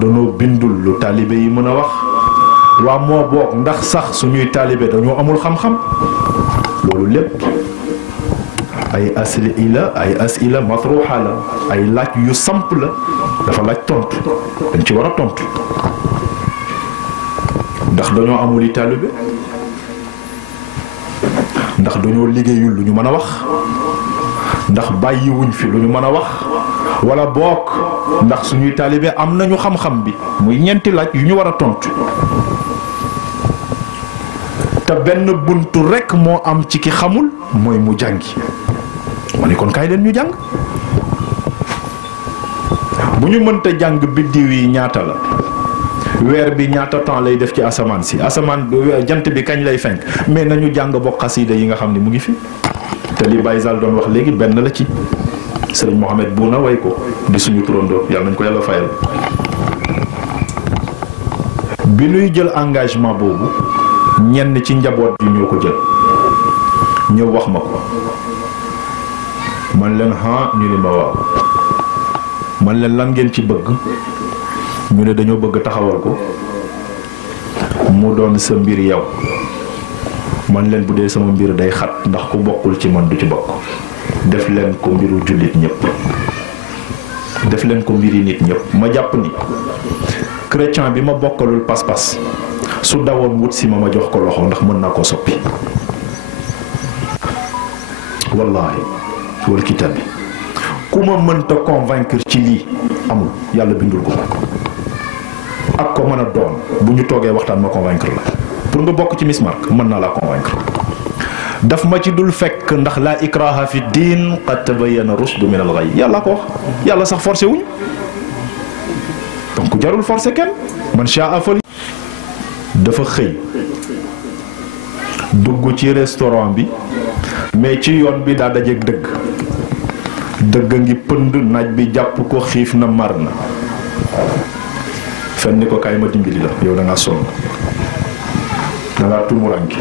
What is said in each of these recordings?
dañoo bindul lu taalibe yi mën a wax waa moo boog ndax sax suñuy taalibe dañoo amul xam-xam loolu lépp ay asila matruha la ay laaj yu samp la dafa laaj tontu dañ ci war a tontu ndax dañoo amul i taalibe ndax dañoo liggéeyul lu ñu mën a wax ndax bàyyiwuñ fi lu ñu mën a wax wala bokk ndax suñuy taalibe am nañu xam-xam bi muy ñeenti laaj yu ñu war a tontu te benn buntu rekk moo am ci ki xamul mooy mu jàngi ma ne kon kaay leen ñu jàng bu ñu mënta jàng biddiw yi ñaata la weer bi ñaata temps lay def ci asamaan si jant bi kañ lay fenk mais nañu jàng bokk xasida yi nga xam ne mu ngi fi te li Baye Zal doon wax léegi benn la ci Sëriñ Mohamed Bouna way ko di suñu turandoo yàlla nañ ko yàlla fayal bi nuy jël engagement boobu ñenn ci njaboot yi ñoo ko jël ñëw wax ma ko man leen ñu ne ma waaw man leen lan ngeen ci bëgg ñu ne dañoo bëgg taxawal ko mu doon sa mbir yow man leen bu dee sama mbir day xat ndax ku bokkul ci man du ci bokk def leen ko mbiru jullit ñëpp def leen ko mbiri nit ñëpp ma jàpp ni chrétien bi ma bokkalul pas-pas su dawoon wut si ma jox ko loxo ndax mën naa koo soppi wallahi wal kitaab bi ku ma mënta convaincre ci lii amul yàlla bindul ko ak ko mën a doon bu ñu toogee waxtaan ma convaincre la pour nga bokk ci Missmark mën naa laa convaincre daf ma ci dul fekk ndax laa ikraha fi diin qad tabayyana rushdu min al ghayy yàlla ko wax yàlla sax forcé wuñ donc jarul forcé kenn man shaa fali dafa xëy dugg ci restaurant bi mais ci yoon bi daa dajeeg dëgg ngi pënd naaj bi jàpp ko xiif na mar na fen ni ko kaay ma dimbali la yow da ngaa sonn da ngaa tumuranke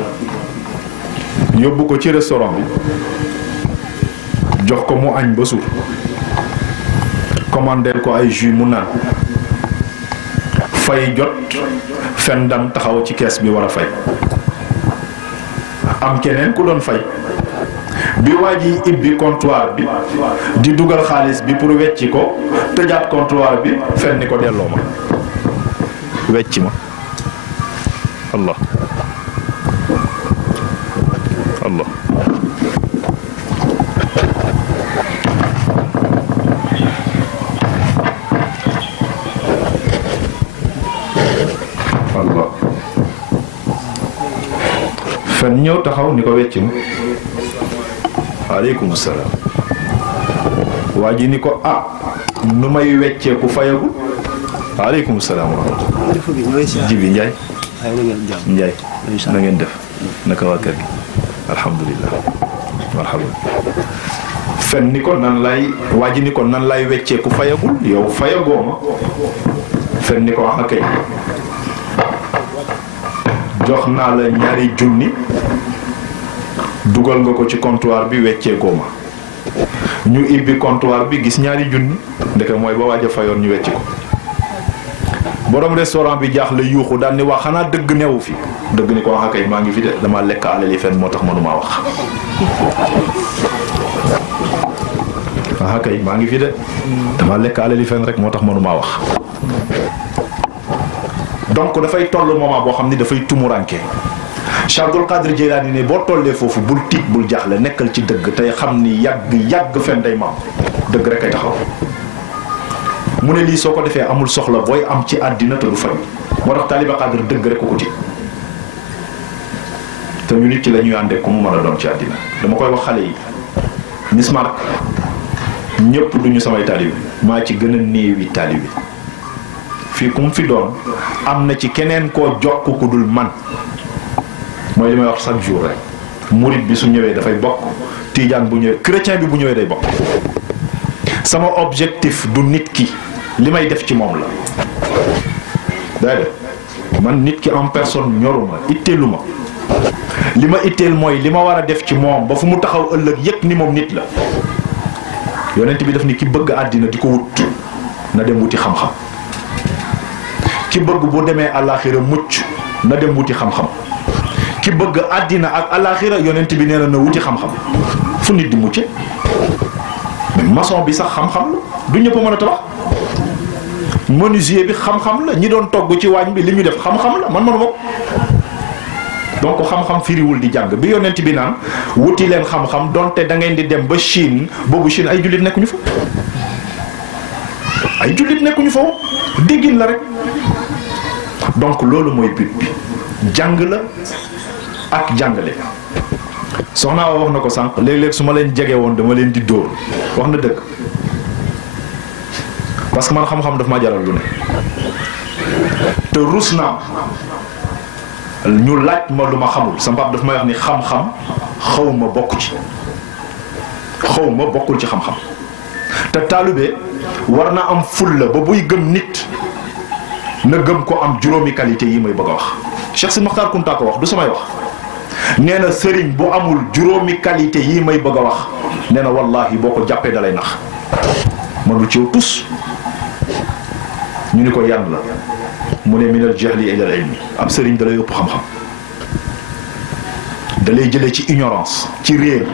yóbbu ko ci restaurant bi jox ko mu añ ba suur commandeel ko ay jus mu naan fay jot fen dam taxaw ci kees bi war a fay am keneen ku doon fay bi waa ji ibbi comptoir bi di dugal xaalis bi pour wecci ko tëjaat comptoir bi fen ni ko delloo ma wecci ma allah allah allah fen ñëw taxaw ni ko wecci ma waaleykum salaam waa ji ni ko nu may weccee ku fayagul waaleykum salaam wa rahmatulah jibi Njaay na ngeen def naka waa kër gi alhamdulilah marhaban fen ni ko nan lay waa ji ni ko nan lay weccee ku fayagul yow fayagoo ma fen ni ko wax kay jox naa la ñaari junni dugal nga ko ci comptoir bi weccee góoma ñu ibbi comptoir bi gis ñaari junni ndeke mooy ba waaj a fayoon ñu wecci ko borom restaurant bi jaaxle yuuxu daal ni waa xanaa dëgg newu fi dëgg ni ko wax kay maa ngi fi de dama lekk alali fen moo tax mënumaa wax wax kay maa ngi fi de dama lekk alali fen rek moo tax mënumaa wax donc dafay toll moment boo xam ni dafay tumuranke Cheikh Abdul Qadir Jilani ne boo tollee foofu bul tiit bul jaaxle nekkal ci dëgg tey xam ni yàgg fen day maam dëgg rek ay taxaw mu ne lii soo ko defee amul soxla booy am ci àddina te du fay moo tax taaliba Qadir dëgg rek ko tiit te ñu nit ci la ñuy àndee ku mu mën a doon ci àddina dama koy wax xale yi Missmark ñëpp duñu samay taalibe maa ci gën a néewi taalibe fii ku mu fi doon am na ci keneen koo jokk ku dul man mooy li may wax chaque jour rek murit bi su ñëwee dafay bokk tiijaan bu ñëwee chrétien bi bu ñëwee day bokk sama objectif du nit ki li may def ci moom la day def man nit ki en personne ñoruma itteelu ma li ma itteel mooy li ma war a def ci moom ba fu mu taxaw ëllëg yëg ni moom nit la yonent bi daf ni ki bëgg àddina di ko wut na dem wuti xam-xam ki bëgg bu demee àllaaxira mucc na dem wuti xam-xam ki bëgg àddina ak àllaaxira yonent bi nee na wuti xam-xam fu nit di mucce mais maçon bi sax xam-xam la du ñëpp mën a tabax menuisier bi xam-xam la ñi doon togg ci waañ bi li ñu def xam-xam la man mënu ma ko donc xam-xam firiwul di jàng bi yonent bi naan wuti leen xam-xam donte da ngeen di dem ba Chine boobu Chine ay jullit nekkuñu fa ay jullit nekkuñu fa déggin la rek donc loolu mooy but bi jàng la ak jàngale soxnaa wax na ko sànq léeg-léeg su ma leen jege woon dama leen di dóor wax na dëgg parce que man xam-xam daf ma jaral lu ne te rus naa ñu laaj ma lu ma xamul sama pap daf may wax ni xam-xam xaw ma bokk ci xaw ma bokkul ci xam-xam te taalibe war na am fulla ba buy gëm nit na gëm ko am juróomi qualité yi may bëgg a wax Cheikh Si Maxtaar Kunta ko wax du samay wax nee na sëriñ bu amul juróomi qualité yi may bëgg a wax nee na wallahi boo ko jàppee dalay nax mënul ci tus ñu ni ko yan la mu ne minal jahli ila al ilmi ab sëriñ dalay ëpp xam-xam dalay jëlee ci ignorance ci réer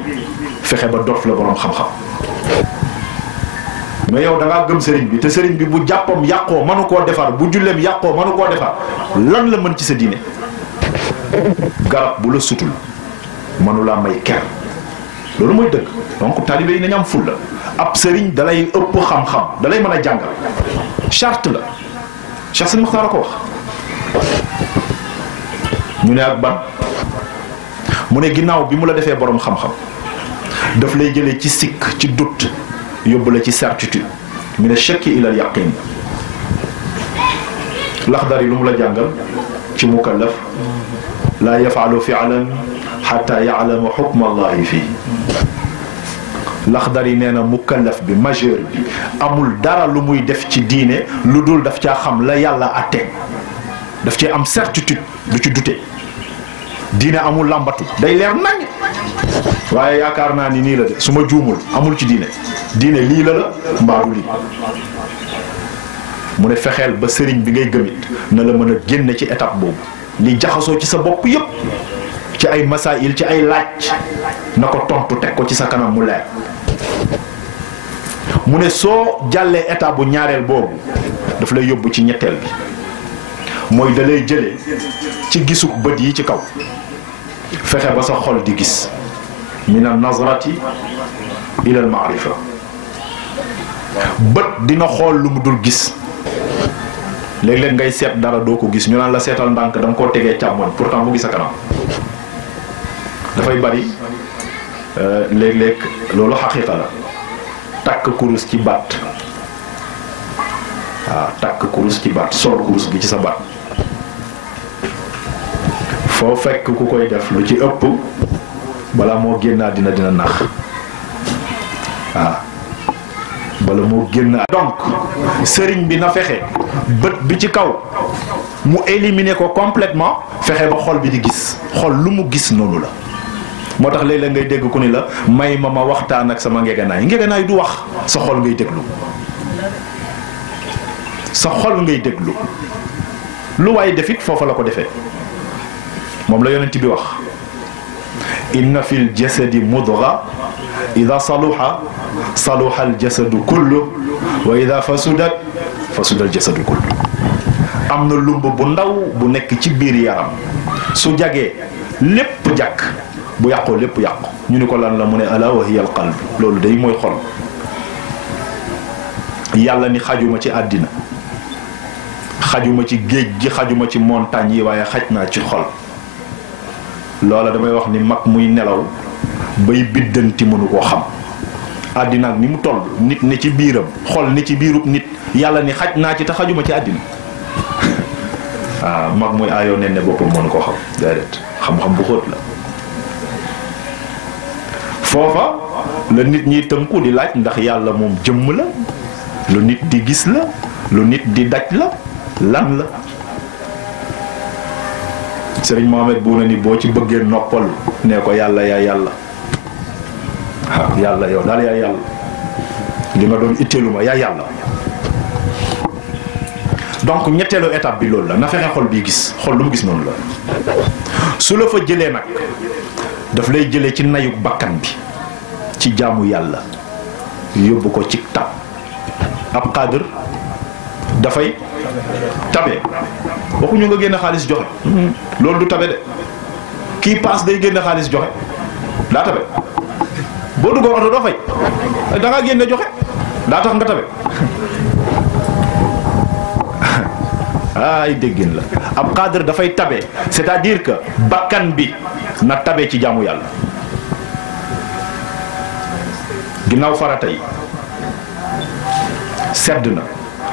fexe ba dof la borom xam-xam mais yow da ngaa gëm sëriñ bi te sëriñ bi bu jàppam yàqoo mënu koo defar bu julleem yàqoo mënu koo defar lan la mën ci sa diine garab bu la sutul mënu laa may ker loolu mooy dëgg donc taalibe yi nañu am ful la ab sëriñ dalay ëpp xam-xam dalay mën a jàngal charte la Cheikh Sëriñ Muxtaar a ko wax ñu ne ak ban mu ne ginnaaw bi mu la defee borom xam-xam daf lay jëlee ci sikk ci doute yóbbu la ci certitude mu ne shakki ilal yaqin Laxdari lu mu la jàngal ci mukallaf laa yafaalu fi'lan xataa ya'lama xukma allahi fii Laxdari nee na mukallaf bi majeur bi amul dara lu muy def ci diine lu dul daf caa xam la yàlla àtte daf ci am certitude du ci dute diine amul làmbatu day leer nañ waaye yaakaar naa ni nii la de su ma juumul amul ci diine diine lii la mbaaru lii mu ne fexeel ba sëriñ bi ngay gëmit na la mën a génne ci étape boobu li jaxasoo ci sa bopp yépp ci ay masail ci ay laaj na ko tontu teg ko ci sa kanam mu leer mu ne soo jàllee étape bu ñaareel boobu daf lay yóbbu ci ñetteel bi mooy da lay jëlee ci gisuk bët yi ci kaw fexe ba sa xol di gis min al nazrati ila al maarifa bët dina xool lu mu dul gis léeg-léeg ngay seet dara doo ko gis ñu naan la seetal ndànk da nga koo tegee càmmoñ pourtant mu gis sa kanam dafay bari léeg-léeg loolu xaqiiqa la takk kurus ci baat waaw takk kurus ci baat sol kurus gi ci sa baat foo fekk ku koy def lu ci ëpp bala moo génnaa dina nax waaw bala moo génn donc sëriñ bi na fexe bët bi ci kaw mu éliminer ko complètement fexe ba xol bi di gis xol lu mu gis noonu la moo tax léeg-léeg ngay dégg ku ni la may ma waxtaan ak sama ngegenaay du wax sa xol ngay déglu sa xol ngay déglu lu waaye defit foofa la ko defee moom la yonent bi wax inna fil jasadi mudga ida saluha saluha al jasadu kullu wa ida fasudat fasuda al jasadu kullu am na lumb bu ndaw bu nekk ci biir yaram su jagee lépp jàkk bu yàqoo lépp yàqu ñu ni ko lan la mu ne ala wa hiya al qalb loolu day mooy xol yàlla ni xajuma ci àddina xajuma ci géej gi xajuma ci montagne yi waaye xaj naa ci xol loola damay wax ni mag muy nelaw bay biddanti mënu koo xam àddina ak ni mu toll nit ne ci biiram xol ni ci biirub nit yàlla ni xaj naa ci te xajuma ci àddina waaw mag muy aayoo nen ne boppam mënu koo xam déedéet xam-xam bu xóot la foofa la nit ñi tënku di laaj ndax yàlla moom jëmm la lu nit di gis la lu nit di daj la lan la Sëriñ Mohamed bu ne ni boo ci bëggee noppal ne ko yàlla yaa yàlla waaw yàlla yow daal yaa yàlla li nga doon itteelu ma yaa yàlla donc ñetteelu étape bi loolu la na fexe xol bi gis xol lu mu gis noonu la su la fa jëlee nag daf lay jëlee ci nayuk bakkan bi ci jaamu yàlla yóbbu ko ci tab ab xaadir dafay tabe waxuñu nga génne xaalis joxe loolu du tabe de kii paas day génne xaalis joxe daa tabe boo duggoo oto doo fay da ngaa génne joxe daa tax nga tabe ay déggin la ab xaadir dafay tabe c'est-à-dire que bakkan bi na tabe ci jaamu yàlla ginnaaw farata yi sedd na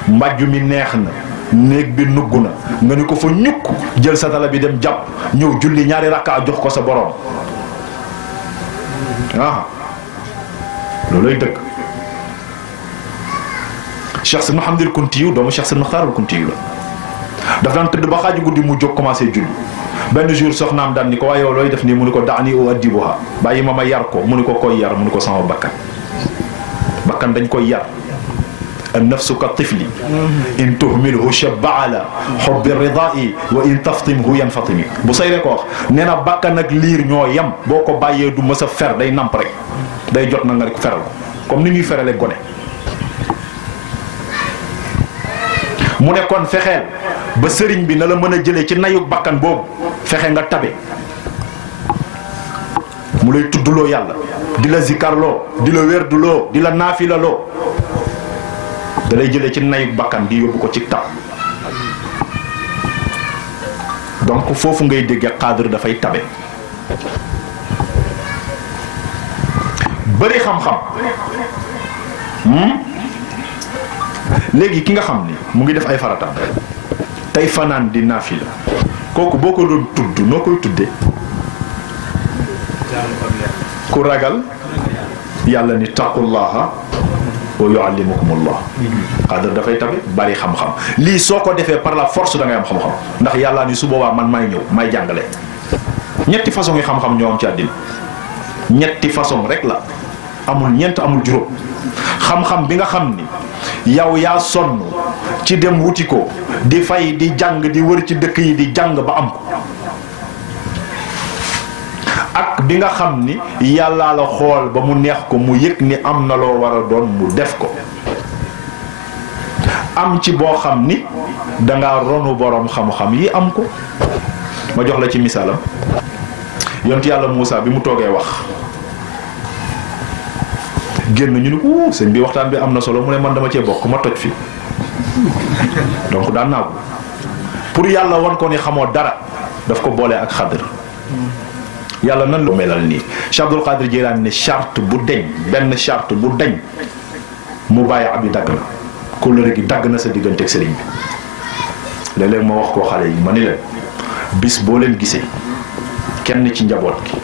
mbàjju mi neex na néeg bi nugg na nga ni ko fa ñukk jël sa tala bi dem jàpp ñëw julli ñaari rakkaa jox ko sa borom loolay dëgg Cheikh Sidi Mouhamadul Kuntiyu doomu Cheikh Sidi Muxtaarul Kuntiyu la daf daan tëdd ba xaaju guddi mu jóg commencé julli benn jour soxnaam daan ni ko waaye yow looy def nii mu ni ko daani u addibuha bàyyi ma yar ko mu ni ko koy yar mu ni ko sama bakkan dañ koy yar النفس كالطفل إن تهمله شب على حب الرضاء وإن تفطمه ينفطم bu say rek wax nee na bakkan ak liir ñoo yem boo ko bàyyee du mës a fer day namp rek day jot na nga rek feral ko comme ni ñuy ferale gone mu ne kon fexeel ba sëriñ bi na la mën a jëlee ci nayuk bakkan boobu fexe nga tabe mu lay tuddloo yàlla di la zikarloo di la wérduloo di la naafilaloo da lay jëlee ci nayuk bakkan di yóbbu ko ci tab donc foofu ngay déggee xaadir dafay tabe bëri xam-xam léegi ki nga xam ni mu ngi def ay farataam tey fanaan di naafila kooku boo ko doon tudd noo koy tuddee ku ragal yàlla ni taqullaha wa yuallimukumullah xaadir dafay tabe bari xam-xam lii soo ko defee par la force da ngay am xam-xam ndax yàlla ni su boobaa man may ñëw may jàngale ñetti façon yi xam-xam ñoo am ci àddina ñetti façon rek la amul ñeent amul juróom xam-xam bi nga xam ni yow yaa sonn ci dem wuti ko di fay di jàng di wër ci dëkk yi di jàng ba am ko ak bi nga xam ni yàllaa la xool ba mu neex ko mu yëg ni am na loo war a doon mu def ko am ci boo xam ni dangaa ronu boroom xam-xam yi am ko ma jox la ci misaalam yonent yàlla Muusa bi mu toogee wax génn ñu ni ko sëñ bi waxtaan bi am na solo mu ne man dama cee bokk ma toj fi donc daan naa ko pour yàlla wan ko ni xamoo dara daf ko boole ak xadr yàlla nan la melal nii Cheikh Abdul Qadir Jilaani ne charte bu deñ benn charte bu deñ mu bàyyi ab yi dagg na kóllëre gi dagg na sa diggante ak sëriñ bi léeg-léeg ma wax koo xale yi ma ni leen bis boo leen gisee kenn ci njaboot gi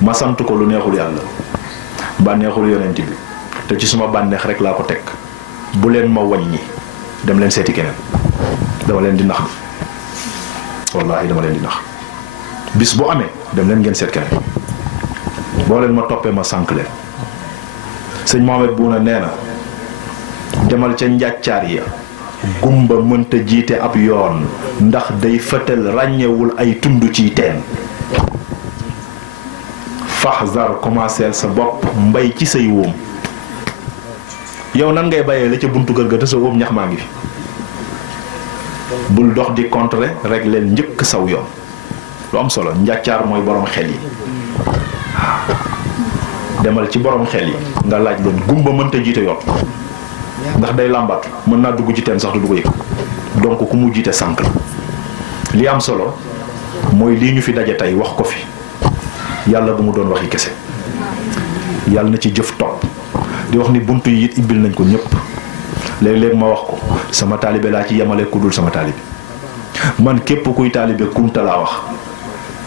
ma sant ko lu neexul yàlla bànneexul yonent bi te ci suma bànneex rek laa ko teg bu leen ma wàññi dem leen seeti keneen dama leen di nax wallaahi dama leen di nax bis bu amee dem leen ngeen seet keneen boo leen ma toppee ma sànq leen sëñ Mohamed Bouna nee na demal ca njàccaar ya gumba mënta jiite ab yoon ndax day fëtal ràññewul ay tund ciy teen faxzar commencé sa bopp mbay ci say wóom yow nan ngay bàyyee la ca buntu kër ga te sa wóom ñax maa ngi fi bul dox di contrer rek leen njëkk saw yoon lu am solo njàccaar mooy borom xel yi demal ci borom xel yi nga laaj leen gumba mënta jiite yoon ndax day làmbaatu mën naa dugg ci teen sax du ko yëg donc ku mu jiite sànq la li am solo mooy lii ñu fi daje tey wax ko fi yàlla bu mu doon waxi kese yàlla na ci jëf topp di wax ni buntu yi it ibbil nañ ko ñëpp léeg-léeg ma wax ko sama taalibe laa ci yemale ku dul sama taalibe man képp kuy taalibe kunta laa wax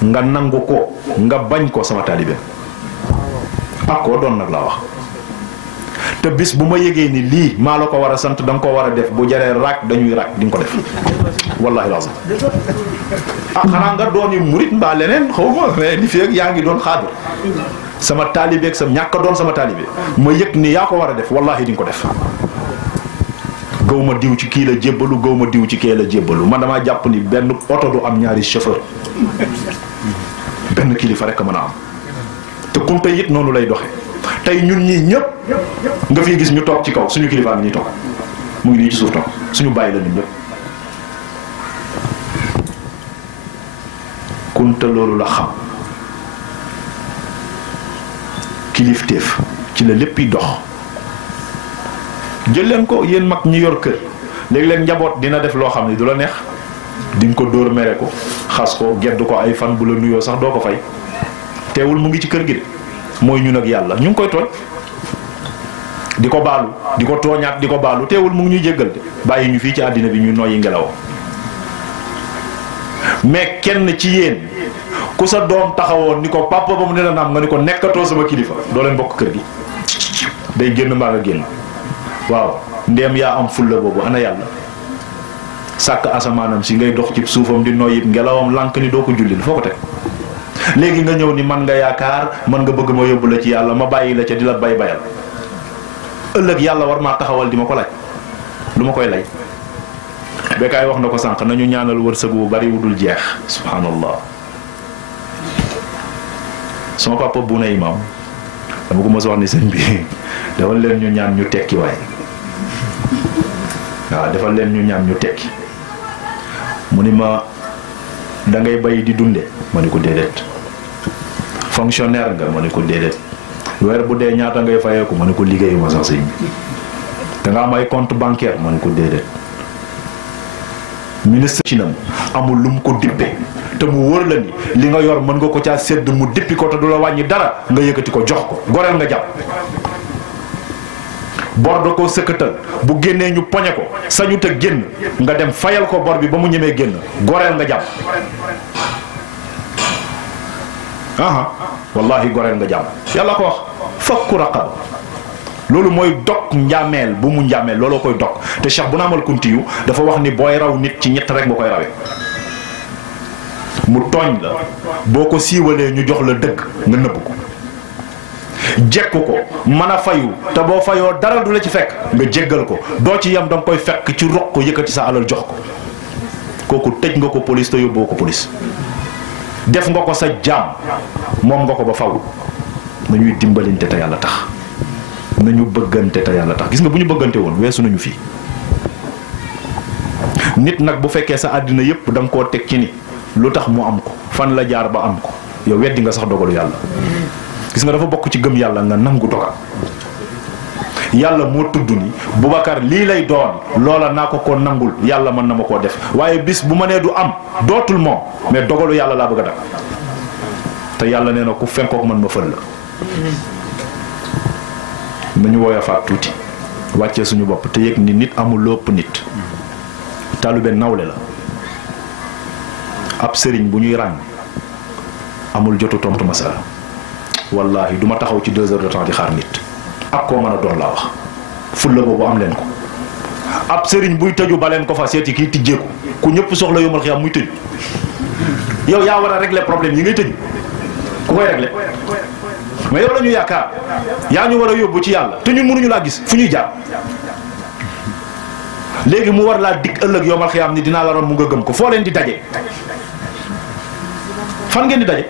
nga nangu ko nga bañ ko sama taalibe ak koo doon nag laa wax te bis bu ma yëgee ni lii maa la ko war a sant da nga ko war a def bu jaree raak dañuy raak di nga ko def wallahi lazim xanaa nga doon murit mbaa leneen xaw ma mais li fi ak yaa ngi doon xaadir sama taalibe ak sa ñàkk doon sama taalibe ma yëg ni yaa ko war a def wallahi di nga ko def gaw ma diw ci kii la jébbalu gaw ma diw ci kee la jébbalu man damaa jàpp ni benn oto du am ñaari chauffeur benn kilifa rek a mën a am te kumpa it noonu lay doxe tey ñun ñii ñëpp nga fiy gis ñu toog ci kaw suñu kilifaa ngi ñuy toog mu ngi nii ci suuf toog suñu bàyyi la ñun ñëpp kunta loolu la xam kilifteef ci la lépp yi dox jël leen ko yéen mag ñi yor kër léeg-léeg njaboot dina def loo xam ne du la neex di nga ko dóor mere ko xas ko gedd ko ay fan bu la nuyoo sax doo ko fay teewul mu ngi ci kër gi de mooy ñun ak yàlla ñu ngi koy tooñ di ko baalu di ko tooñaat di ko baalu teewul mu ngi ñuy jéggal de bàyyi ñu fii ci àddina bi ñu noyyi ngelaw mais kenn ci yéen ku sa doom taxawoon ni ko papa ba mu ne la naam nga ni ko nekkatoo sama kilifa doo leen bokk kër gi day génn mbaa nga génn waaw ndeem yaa am fulla boobu ana yàlla sàkk asamaanam si ngay dox ci suufam di noyyib ngelawam lànk ni doo ko jullil foo ko teg léegi nga ñëw ni man nga yaakaar man nga bëgg ma yóbbu la ci yàlla ma bàyyi la ca di la bay bayal ëllëg yàlla war maa taxawal di ma ko laaj lu ma koy lay Bécaye wax na ko sànq nañu ñaanal wërsëg wu bari wudul jeex subhanallah sama papa bu na imam dama ko mos wax ni sëñ bi defal leen ñu ñaan ñu tekki waaye waaw defal leen ñu ñaan ñu tekki mu ni ma da ngay bay di dunde ma ni ko déedéet fonctionnaire nga ma ni ko déedéet weer bu dee ñaata ngay fayeeku ma ni ko liggéeyuma sax sëñ bi da nga am ay compte bancaire ma ni ko déedéet ministre ci nam amul lu mu ko dippe te mu wër la ni li nga yor mën nga ko caa sedd mu dippi ko te du la wàññi dara nga yëkkati ko jox ko goreel nga jàpp bor da koo sëkkatal bu génnee ñu poñe ko sañu te génn nga dem fayal ko bor bi ba mu ñemee génn goreel nga jàpp wallahi goreel nga jàpp yàlla ko wax fakku raqaba loolu mooy dog njaameel bu mu njaameel looloo koy dog te Cheikh bu naamal kunti yu dafa wax ni booy raw nit ci ñett rek nga koy rawee mu tooñ la boo ko siiwalee ñu jox la dëgg nga nëbb ko jekku ko mën a fayu te boo fayoo dara du la ci fekk nga jéggal ko doo ci yem danga koy fekk ci roq ko yëkkati sa alal jox ko kooku tëj nga ko police te yóbboo ko police def nga ko sa jaam moom nga ko ba faw nañuy dimbalinte te yàlla tax nañu bëggante te yàlla tax gis nga bu ñu bëggante woon weesu nañu fii nit nag bu fekkee sa àddina yépp da nga koo teg ci ni lu tax mu am ko fan la jaar ba am ko yow weddi nga sax dogalu yàlla gis nga dafa bokk ci gëm yàlla nga nangu dogal yàlla moo tudd ni Boubacar lii lay doon loola naa ko nangul yàlla mën na ma koo def waaye bis bu ma nee du am dootul moom mais dogalu yàlla laa bëgg a dak te yàlla nee na ku fenkook man ma fël la nañu wooya faat tuuti wàccee suñu bopp te yëg ni nit amul lépp nit taalube nawle la ab sëriñ bu ñuy ràng amul jotu tontu masala wallahi duma taxaw ci 2 heures de temps di xaar nit ak koo mën a doon laa wax fulla boobu am leen ko ab sëriñ buy tëju ba leen ko fa seeti kii tijjeeku ku ñëpp soxla yomal xiyam muy tëju yow yaa war a régler problème yi ngay tëju ku koy régler mais yow la ñu yaakaar yaa ñu war a yóbbu ci yàlla te ñun mënuñu laa gis fu ñuy jaar léegi mu war laa dig ëllëg yomal xiyam ni dinaa la ron mu nga gëm ko foo leen di daje fan ngeen di daje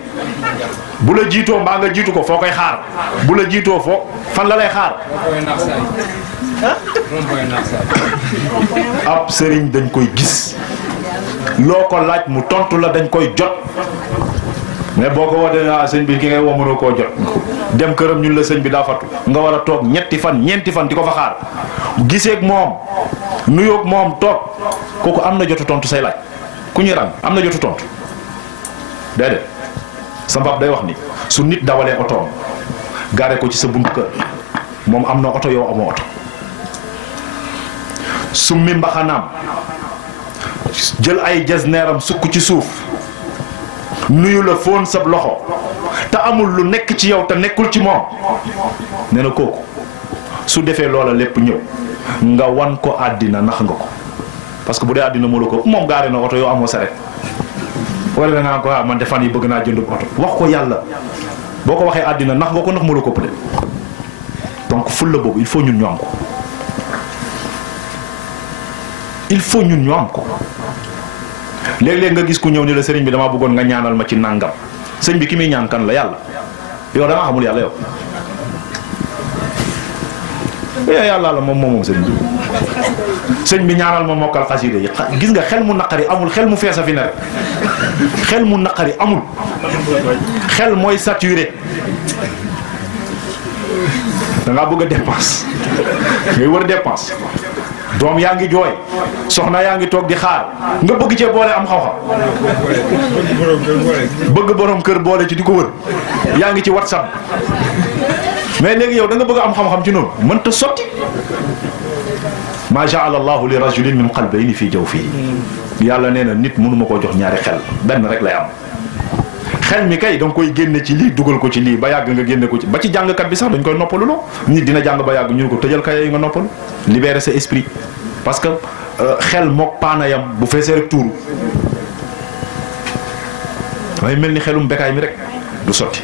bu la jiitoo mbaa nga jiitu ko foo koy xaar bu la jiitoo foo fan la lay xaar ab sëriñ dañ koy gis loo ko laaj mu tontu la dañ koy jot mais boo ko wootee sëñ bi ki ngay woo mënoo koo jot dem këram ñun la sëñ bi daa fattu nga war a toog ñetti fan ñeenti fan di ko fa xaar giseeg moom nuyoog moom toog kooku am na jotu tontu say laaj ku ñuy ràng am na jotu tontu déedéet sa mbab day wax ni su nit dawalee otoom gaare ko ci sa buntu kër moom am na oto yow amoo oto summi mbaxanaam jël ay jasneeram sukk ci suuf nuyu la foon sab loxo te amul lu nekk ci yow te nekkul ci moom nee na kooku su defee loola lépp ñëw nga wan ko àddina nax nga ko parce que bu dee àddina moo la ko moom gaare na oto yow amoo saret wala nga ko man de fan yi bëgg naa jëndub oto wax ko yàlla boo ko waxee àddina nax nga ko ndax moo la ko pële donc fulla boobu il faut ñun ñu am ko il faut ñun ñu am ko. léeg-léeg nga gis ku ñëw ni la sëriñ bi dama bëggoon nga ñaanal ma ci nangam sëñ bi ki muy ñaan kan la yàlla yow da nga xamul yàlla yow yàlla la moom sëñ bi ñaanal ma mokkal xasida yi gis nga xel mu naqari amul xel mu fees a fi ne rek xel mu naqari amul xel mooy saturé da ngaa bëgg a dépense ngay wër dépense doom yaa ngi jooy soxna yaa ngi toog di xaar nga bëgg cee boole am xam-xam bëgg borom kër boole ci di ko wër yaa ngi ci WhatsApp mais léegi yow da nga bëgg am xam-xam ci noonu mënta sotti ma jaala allahu li rajulin min qalbayni fi jawfihi yàlla nee na nit mënuma koo jox ñaari xel benn rek lay am xel mi kay da nga koy génne ci lii dugal ko ci lii ba yàgg nga génne ko ci ba ci jàngkat bi sax dañ koy noppalu loo nit dina jàng ba yàgg ñu ne ko tëjal kay nga noppalu libérer sa esprit parce que xel mook paana yam bu feesee rek tuuru waaye mel ni xelum bekaay mi rek du sotti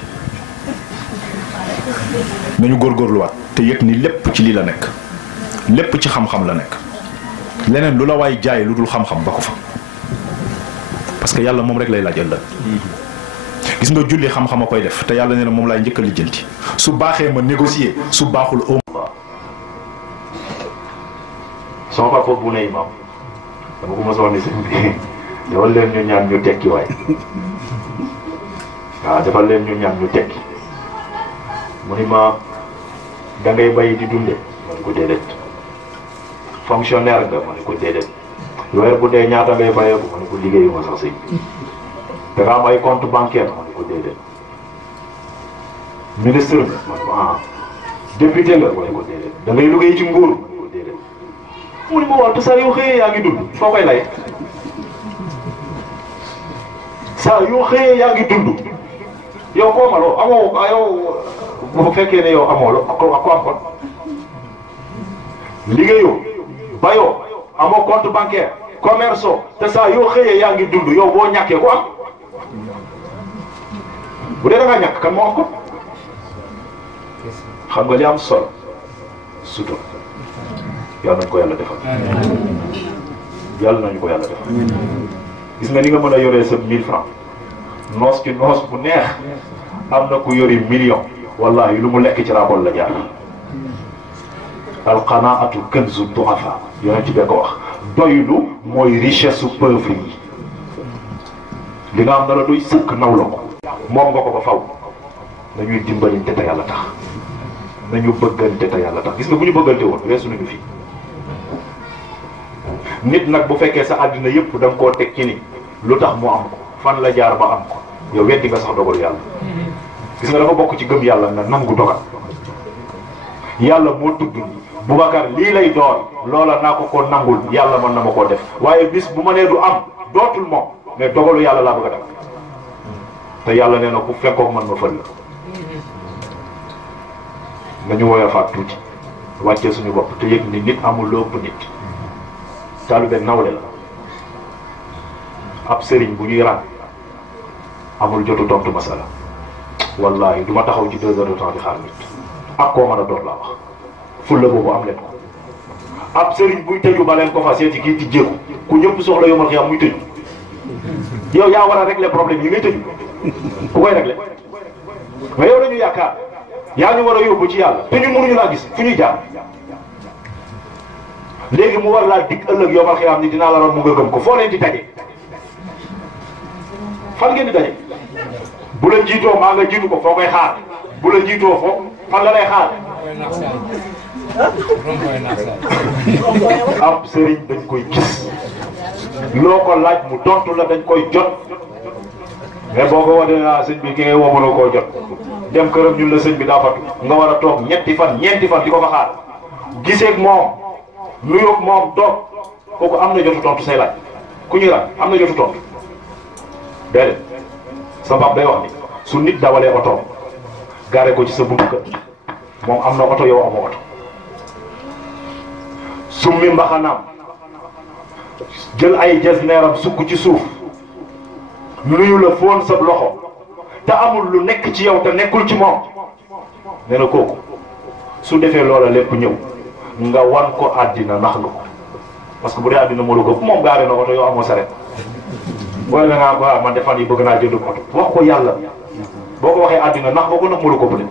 nañu góorgóorluwaat te yëg ni lépp ci lii la nekk lépp ci xam-xam la nekk leneen lu la waay jaay lu dul xam-xam ba ko fa parce que yàlla moom rek lay laaj ëllëg gis nga julli xam-xam a koy def te yàlla nee na moom laay njëkk a lijjanti su baaxee ma négocier su baaxul au sama papa bu ne imam dama ko mos a wax ni sëñ bi defal leen ñu ñaan ñu tekki waay waaw defal leen ñu ñaan ñu tekki mu ni ma da ngay bay di dunde ma ne ko déedéet fonctionnaire nga ma ne ko déedéet weer bu dee ñaata ngay bayeeku ma ne ko liggéeyu ma sax sëñ bi da nga am ay compte bancaire ma ne ko déedéet ministre nga ma ne ko ah député nga ma ne ko déedéet da ngay liggéey ci nguur ma ne ko déedéet mu ne ma waaw te saa yoo xëyee yaa ngi dund foo koy lay saa yoo xëyee yaa ngi dund yow koo maloo amoo yow bu fekkee ne yow amoo la ko am kon liggéeyoo bayoo amoo compte bancaire commerçant te saa yoo xëyee yaa ngi dund yow boo ñàkkee ko am bu dee da ngaa ñàkk kan moo am ko xam nga li am solo sutura yàlla nañu ko yàlla defal yàlla nañu ko yàlla defal gis nga ni nga mën a yoree sa 1000 francs noos ci noos bu neex am na ku yori million wallahi lu mu lekk ci raakool la jaar alqanaatu kanzu du'afa yonent ci bee ko wax doylu mooy richesse su pauvre yi li nga am na la doy sëkk naw la ko moom nga ko ba faw nañuy dimbalante te yàlla tax nañu bëggante te yàlla tax gis nga bu ñu bëggante woon weesu nañu fii nit nag bu fekkee sa àddina yëpp da nga koo teg ci ni lu tax mu am ko fan la jaar ba am ko yow weddi nga sax dogalu yàlla gis nga dafa bokk ci gëm yàlla nga nangu dogal yàlla moo tudd ni Boubacar lii lay doon loola naa ko nangul yàlla mën na ma koo def waaye bis bu ma nee du am dootul moom mais dogalu yàlla laa bëgg a def te yàlla nee na ku fekkoog man ma fël la nañu woyofaat tuuti wàccee suñu bopp te yëg ni nit amul lu ëpp nit taalibe nawle la ab sëriñ bu ñuy ràng amul jotu tontu masala wallahi du ma taxaw ci 2 heures de temps di xaar nit ak koo mën a doon laa wax fulla boobu am leen ko ab sëriñ buy tëju ba leen ko fa seeti kii tijjeeku ku ñëpp soxla yomal xiyam muy tëju yow yaa war a régler problème yi ngay tëju ku koy régler mais yow dañu yaakaar yaa ñu war a yóbbu ci yàlla te ñun mënuñu laa gis fu ñuy jaar léegi mu war laa dig ëllëg yomal xiyam ni dinaa la ron mu nga gëm ko foo leen di daje fan ngeen di daje bu la jiitoo maa nga jiitu ko foo koy xaar bu la jiitoo foo fan la lay xaar ab sëriñ dañ koy gis loo ko laaj mu tontu la dañ koy jot mais boo ko wadee naa sëñ bi ki ngay woo mënoo koo jot dem këram ñun la sëñ bi daa fatu nga war a toog ñeenti fan ñeenti fan di ko fa xaar giseeg moom nuyoog moom toog kooku am na jotu tontu say laaj ku ñuy laaj am na jotu tontu déedéet sa baab day wax ni su nit dawalee oto gaare ko ci sa buntu kër moom am na oto yow amoo oto summi mbaxanaam jël ay jasneeram sukk ci suuf nuyu la foon sa loxo te amul lu nekk ci yow te nekkul ci moom nee na kooku su defee loola lépp ñëw nga wan ko àddina nax nga ko parce que bu dee àddina moo la ko moom gaare na oto yow amoo saret booy da ngaa ko man de fan yi bëgg naa jënd oto wax ko yàlla boo ko waxee àddina ndax boo ko nag moo la ko bële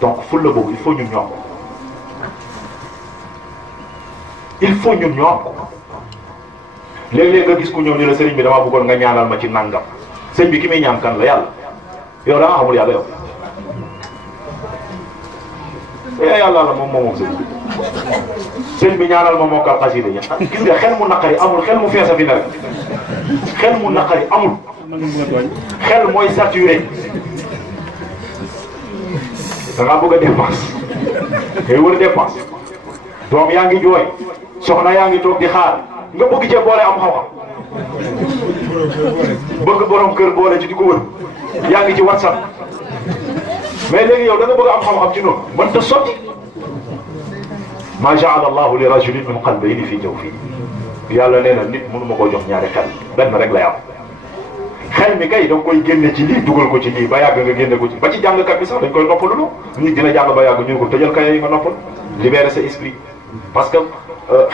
donc ful la boobu il faut ñun ñoo ko il faut ñun ñoo ko léeg-léeg nga gis ku ñëw ni la sëriñ bi dama bëggoon nga ñaanal ma ci nangam sëñ bi ki muy ñaan kan la yàlla yow da nga xamul yàlla yow yàlla la moom sëñ bi ñaanal ma mokkal xasida yi gis nga xel mu naqari amul xel mu fees a fi ne rek xel mu naqari amul xel mooy saturé da ngaa bëgg a dépense ngay wër dépense doom yaa ngi jooy soxna yaa ngi toog di xaar nga bëgg cee boole am xam-xam bëgg borom kër boole ci di ko wër yaa ngi ci WhatsApp mais léegi yow da nga bëgg am xam-xam ci noonu mën ta sotti ma jaala allahu li rajulin min qalbayni fi jawfihi yàlla nee na nit mënu ma koo jox ñaari xel benn rek lay am xel mi kay da nga koy génne ci lii dugal ko ci lii ba yàgg nga génne ko ci ba ci jàngkat bi sax dañ koy noppalu nit dina jàng ba yàgg ñu ko tëjal kay yi nga noppal libérer sa esprit parce que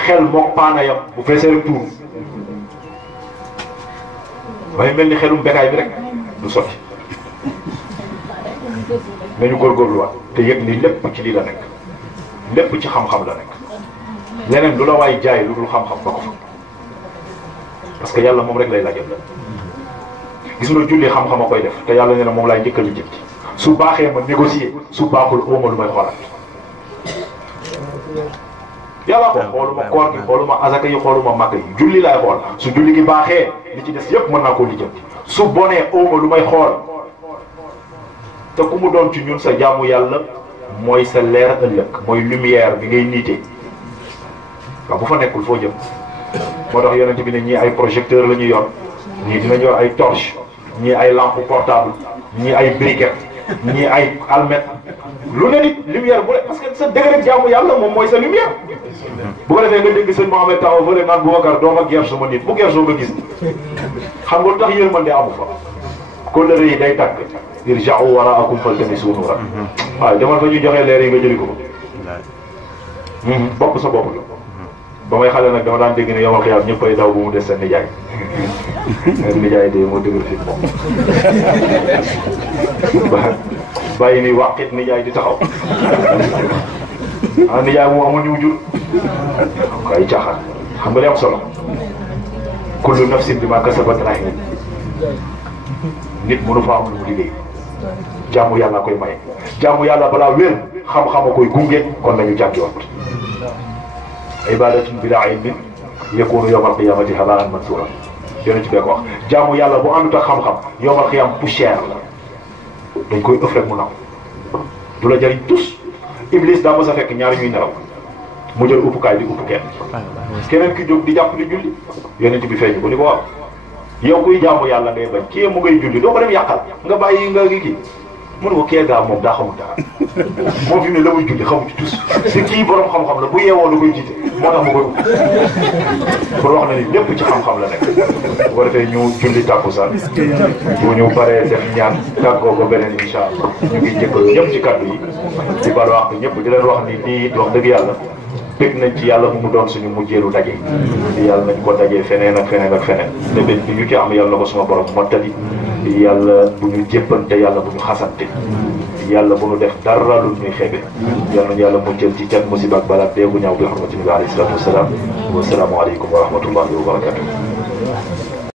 xel mook paana yam bu feesee rek tuuru waaye mel ni xelum bekaay bi rek du sotti nañu góorgóorluwaat te yëg ni lépp ci lii la nekk lépp ci xam-xam la nekk leneen lu la waay jaay lu dul xam-xam ba ko fa parce que yàlla moom rek lay laajal la gis nga julli xam-xam a koy def te yàlla nee na moom laay njëkkal li jëkk su baaxee ma négocier su baaxul ooma lu may xoolaat yàlla ko xooluma koor gi xooluma asaka yi xooluma màgg yi julli laay xool su julli gi baaxee li ci des yëpp mën naa koo lijjanti su bonee ooma lu may xool te ku mu doon ci ñun sa jaamu yàlla mooy sa leer ëllëg mooy lumière bi ngay niitee waaw bu fa nekkul foo jëm moo tax yonent bi ne ñii ay projecteur la ñuy yor ñii dinañ yor ay torche ñii ay lampe portable ñii ay briquet ñii ay almet lu ne nit lumière bu parce que sa dëgg rek jaamu yàlla moom mooy sa lumière bu ko defee nga dégg sëñ Mohamed taxaw fële naan Boubacar doo ma gersu ma nit bu gersoo nga gis xam nga lu tax yërmande amu fa kóllëre yi day tàgg irja'u wara'akum faltamisu nuura waaw demal fa ñu joxee leer yi nga jëli ko bopp sa bopp la ba may xale nag dama daan dégg ne yomal xiyaam ñëpp ay daw bu mu des seen nijaay nijaay de moo dëgër fi moom bàyyi ni wàqit nijaay di taxaw ah nijaay moom amul ñu jur ko ay caaxaan xam nga li am solo kullu nafsin bima kasabat rahin nit mënu fa am lu mu liggéey jaamu yàlla koy maye jaamu yàlla balaa wér xam-xama koy gunge kon nañu jàngiwaat ibadatun bila ilmin yakunu yawmal qiyamati haba'an mansura yonent bi ko wax jaamu yàlla bu àndut ak xam-xam yawmal qiyam poussière la dañ koy ëff rek mu naw du la jariñ tus iblis daa mos a fekk ñaari ñuy nelaw mu jël uppukaay di upp keneen ki jóg di jàpp di julli yonent bi feeñu ko ni ko waaw yow kuy jaamu yàlla ngay bañ kii mu ngay julli doo ko dem yàqal nga bàyyi nga kii mun ko kee gaa moom daa xamul dara moom fi mu ne la muy julli xamu ci tus te kii borom xam-xam la bu yeewoo la koy jiite moo tax mu koy pour wax na ni lépp ci xam-xam la nekk bu ko defee ñu julli tàkkusaan bu ñu paree def ñaan tàggoo ko beneen incha allah ñu ngi jëkkal ñëpp ci kaddu yi di baal wax ñëpp di leen wax ni lii wax dëgg yàlla bëgg nañ ci yàlla bu mu doon suñu mujjeelu daje di yàlla nañ ko dajee feneen ak feneen ak feneen débét bi ñu ci am yàlla na ko suma borom mottali yàlla bu ñu jéppante yàlla bu ñu xasante yàlla bu ñu def dara lu ñuy xeebe yàlla nañu yàlla muccal ci cat musiba ak balaa deegu ñaaw bi xurmati nabi alayhi salaatu wasalaam wa salaamu aleykum wa rahmatullahi wa barakatuh